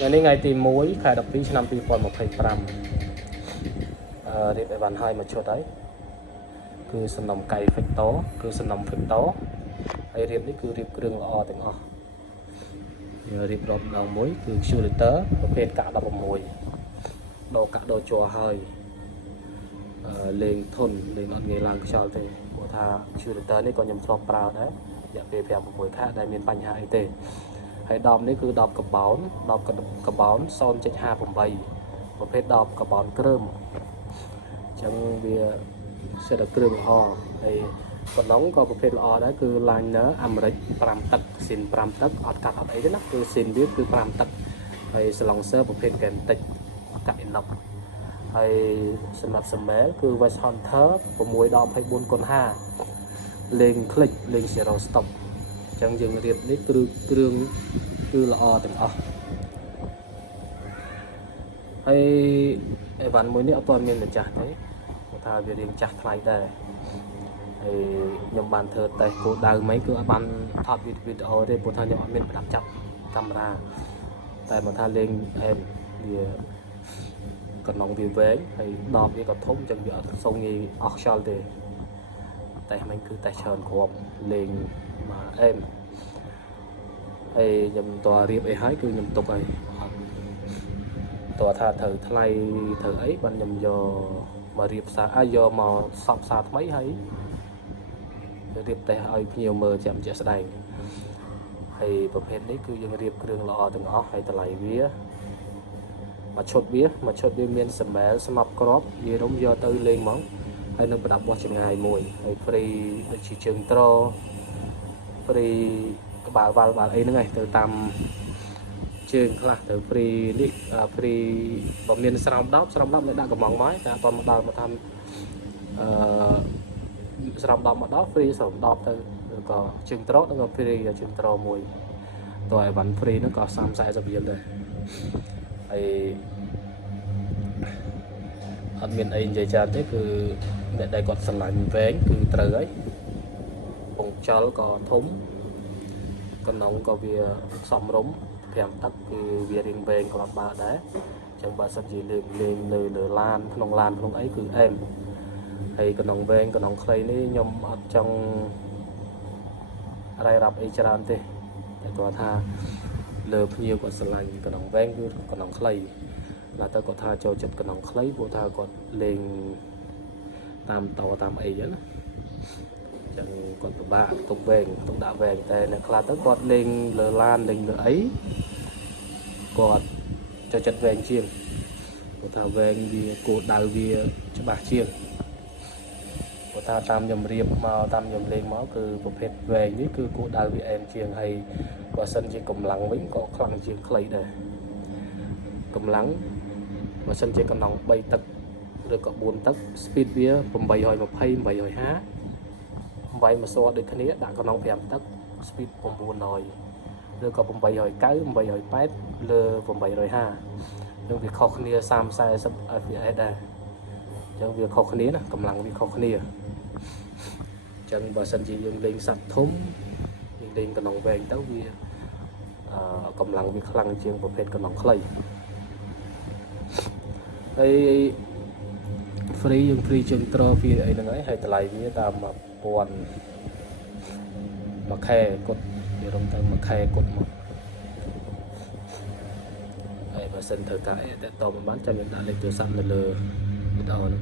នេះថ្ងៃទី1 ខែ 12 ឆ្នាំ 2025 រៀបអីវ៉ាន់ឲ្យមកឈុតហើយគឺសំណុំកៃ Victor គឺសំណុំ Victor ហើយរៀបនេះគឺរៀបគ្រឿងល្អទាំងអស់រៀបរំដងមួយគឺ Curator ប្រភេទកាក់16ដោកាក់ដោជ័រហើយលេងធន់លេងអត់ងាយឡើងខ្យល់ទេព្រោះថា Curator នេះក៏ខ្ញុំធ្លាប់ប្រើដែររយៈពេល 5-6 ខែដែលមានបញ្ហាអីទេហើយដបនេះគឺដបកបោនដបកបោន 0.58 ប្រភេទដបកបោនគ្រើមអញ្ចឹងវាសិតតែគ្រឿងល្អហើយកណ្ដុងក៏ប្រភេទល្អដែរគឺ liner អាមេរិក5ទឹកស៊ីន5ទឹកអត់កាត់អត់អីទេណាគឺស៊ីនវាគឺ5ទឹកហើយ Slongser ប្រភេទ Gentic កាក់ Inox ហើយសម្រាប់សម្មែលគឺ West Hunter 6 ដប 24x5 លេង click លេង zero stop អញ្ចឹងយើងរៀបនេះគ្រឿងគឺល្អទាំងអស់ហើយអីវ៉ាន់មួយនេះអត់ទាន់មានម្ចាស់ទេគាត់ថាវារៀងចាស់ថ្លៃដែរហើយខ្ញុំបានធ្វើតេស្តគោលដៅមិនគឺអត់បានថតវីដេអូទេព្រោះថាខ្ញុំអត់មានប្រដាប់ចាប់កាមេរ៉ាតែមកថាលេងអែមវាកណ្ដុងវាវែងហើយដបវាក៏ធំអញ្ចឹងវាអត់សូវងាយអស់ខ្យល់ទេតែមិនគឺតែច្រើនគ្រាប់លេងមកអែមហើយខ្ញុំតើរៀបអីហើយគឺខ្ញុំទុកហើយអត់តើថាត្រូវថ្លៃត្រូវអីបានខ្ញុំយកមករៀបសារយកមកសពសារថ្មីហើយរៀបតេស្តឲ្យភ្ញៀវមើលចាំជាក់ស្ដែងហើយប្រភេទនេះគឺយើងរៀបគ្រឿងល្អទាំងអស់ហើយតម្លៃវាមួយឈុតវាមានសម្បែលស្មប់ក្របនិយាយរំយកទៅលេងហ្មងហើយនឹងប្រដាប់បោះចម្ងាយមួយហើយហ្វ្រីដូចជាជើងត្រហ្វ្រីក្បាលវ៉ាល់អីហ្នឹងឯងទៅតាមជើងខ្លះទៅហ្វ្រីនេះហ្វ្រីបើមានស្រោម10នៅដាក់កំងមកតែអត់មកដល់មកតាមស្រោម10មកដល់ហ្វ្រីស្រោម10ទៅឬក៏ជើងត្រនឹងក៏ហ្វ្រីជើងត្រមួយតើអីវ៉ាន់ហ្វ្រីហ្នឹងក៏30-40រៀលដែរហើយអត់មានអីនិយាយច្រើនទេគឺអ្នកដែលគាត់ស្រឡាញ់វែងគឺត្រូវហើយពងចលក៏ធំកណ្ដុងក៏វាសមរម្យ5ទឹកគឺវារៀងវែងក៏អត់បើដែរអញ្ចឹងបើសិនជាលេងនៅលើឡានក្នុងអីគឺអែមហើយកណ្ដុងវែងកណ្ដុងខ្លីនេះខ្ញុំអត់ចង់រ៉ៃរ៉ាប់អីច្រើនទេតែគាត់ថាលើភ្ញៀវគាត់ស្រឡាញ់កណ្ដុងវែងគឺកណ្ដុងខ្លីណាទៅគាត់ថាចូលចិត្តកណ្ដុងខ្លីព្រោះថាគាត់លេងតាមអីចឹងណាចឹងគាត់ពិបាកទុកវែងទុកដាក់វែងតែអ្នកខ្លះទៅគាត់លេងលើឡានលេងលើអីគាត់ចូលចិត្តវែងជាងគាត់ថាវែងវាគោលដៅវាច្បាស់ជាងគាត់ថាតាមខ្ញុំរៀបមកតាមខ្ញុំលេងមកគឺប្រភេទវែងនេះគឺគោលដៅវាអែមជាងហើយបើសិនជាកម្លាំងវិញក៏ខ្លាំងជាងខ្លីដែរកម្លាំងបើសិនជាកណ្ដុង3ទឹកឬក៏4ទឹក speed វា820 850វាយមួយសួរដូចគ្នាដាក់កណ្ដុង5ទឹក speed 900ឬក៏890 880លើ850នឹងវាខុសគ្នា30-40 fps ដែរអញ្ចឹងវាខុសគ្នាណាកម្លាំងវាខុសគ្នាអញ្ចឹងបើសិនជាយើងលេងសັດធំយើងលេងកណ្ដុងវែងទៅវាកម្លាំងវាខ្លាំងជាងប្រភេទកណ្ដុងខ្លីហើយ free យើង free ជើងត្រវាអីហ្នឹងហើយតម្លៃវាតាម1000មួយខែគាត់និយាយរំទៅមួយខែគាត់មកហើយបើសិនត្រូវការអីតតមិនបានចាំយើងដាក់លេខទូរស័ព្ទនៅលើវីដេអូនេះ